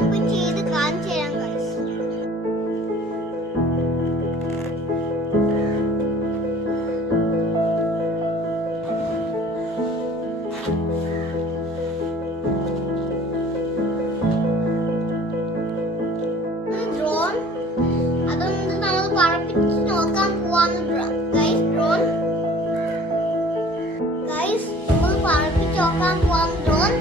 Open ചെയ്ത് കാണിച്ചു തരാം ഗൈസ്. ഡ്രോൺ അതൊന്ന് നമ്മൾ പറപ്പിച്ച് നോക്കാൻ പോവാന്ന് ഗൈസ്. ഡ്രോൺ ഗൈസ് നമ്മൾ പറപ്പിച്ച് നോക്കാൻ പോവാന്ന് ഡ്രോൺ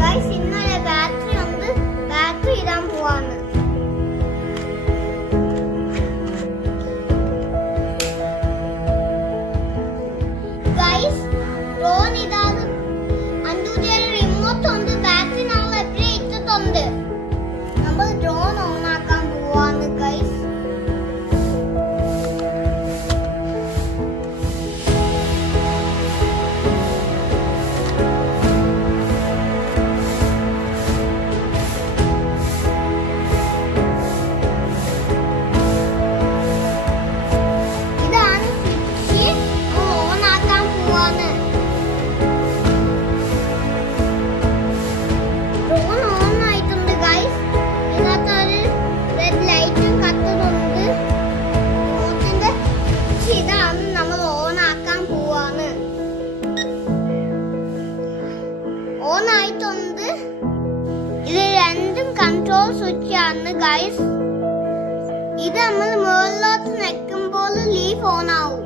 ഗൈസ്. ഇന്നലെ ബാറ്ററി ഇടാൻ പോവാന്ന് ഗൈസ്. ഡ്രോൺ ഇതാണ് അതിന്റെ റിമോട്ട് ഉണ്ട്, ബാറ്ററി നമ്മൾ എപ്പോഴും ഇട്ടിട്ടുണ്ട്. നമ്മൾ ഡ്രോൺ ഓൺ ആക്കാൻ പോവാന്ന് ഗൈസ്. ഇതാണ് സ്വിച്ച്, ഓൺ ആക്കാൻ പോവാന്ന്. ഡ്രോൺ ഓൺ ആയിട്ടുണ്ട് ഗൈസ്. ഇതിനകത്ത് ഒരു റെഡ് ലൈറ്റും കത്തുന്നുണ്ട്. റിമോട്ടിന്റെ സ്വിച്ച് ഇതാണ്, നമ്മൾ ഓൺ ആക്കാൻ പോവാന്ന്. ഓൺ ആയിട്ടുണ്ട്. ഇത് രണ്ടും കൺട്രോൾ സ്വിച്ച് ആണ് ഗൈസ്. ഇത് നമ്മൾ മുകളിലോട്ട് നിൽക്കുമ്പോൾ ലീഫ് ഓൺ ആവും.